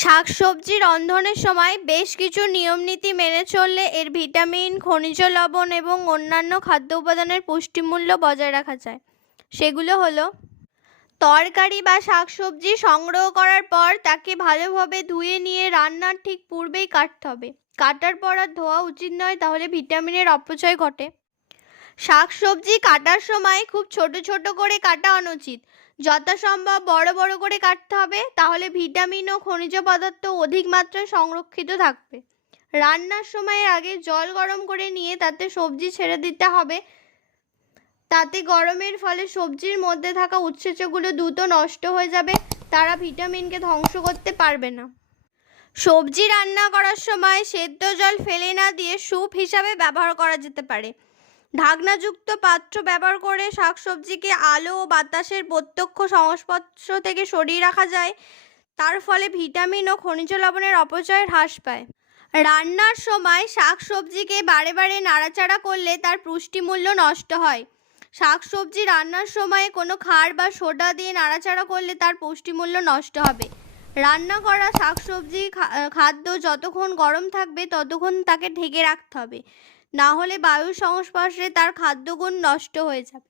শাকসবজি রন্ধনের সময় বেশ কিছু নিয়মনীতি মেনে চললে এর ভিটামিন, খনিজ লবণ এবং অন্যান্য খাদ্য উপাদানের পুষ্টিমূল্য বজায় রাখা যায়। সেগুলো হলো: তরকারি বা শাকসবজি সংগ্রহ করার পর তাকে ভালোভাবে ধুয়ে নিয়ে রান্নার ঠিক পূর্বেই কাটতে হবে। কাটার পর আর ধোয়া উচিত নয়, তাহলে ভিটামিনের অপচয় ঘটে। শাকসবজি কাটার সময় খুব ছোট ছোট করে কাটা অনুচিত, যথাসম্ভব বড় বড় করে কাটতে হবে, তাহলে ভিটামিন ও খনিজ পদার্থ অধিক মাত্রায় সংরক্ষিত থাকবে। রান্নার সময় আগে জল গরম করে নিয়ে তাতে সবজি ছেড়ে দিতে হবে, তাতে গরমের ফলে সবজির মধ্যে থাকা উৎসেচকগুলো দ্রুত নষ্ট হয়ে যাবে, তারা ভিটামিনকে ধ্বংস করতে পারবে না। সবজি রান্না করার সময় সেদ্ধ জল ফেলে না দিয়ে স্যুপ হিসাবে ব্যবহার করা যেতে পারে। ঢাকনাযুক্ত পাত্র ব্যবহার করে শাকসবজিকে আলো ও বাতাসের প্রত্যক্ষ সংস্পর্শ থেকে সরিয়ে রাখা যায়, তার ফলে ভিটামিন ও খনিজ লবণের অপচয় হ্রাস পায়। রান্নার সময় শাকসবজিকে বারে বারে নাড়াচাড়া করলে তার পুষ্টিমূল্য নষ্ট হয়। শাকসবজি রান্নার সময় কোনো ক্ষার বা সোডা দিয়ে নাড়াচাড়া করলে তার পুষ্টিমূল্য নষ্ট হবে। রান্না করা শাকসবজি খাদ্য যতক্ষণ গরম থাকবে ততক্ষণ তাকে ঢেকে রাখতে হবে, না হলে বায়ুর সংস্পর্শে তার খাদ্যগুণ নষ্ট হয়ে যাবে।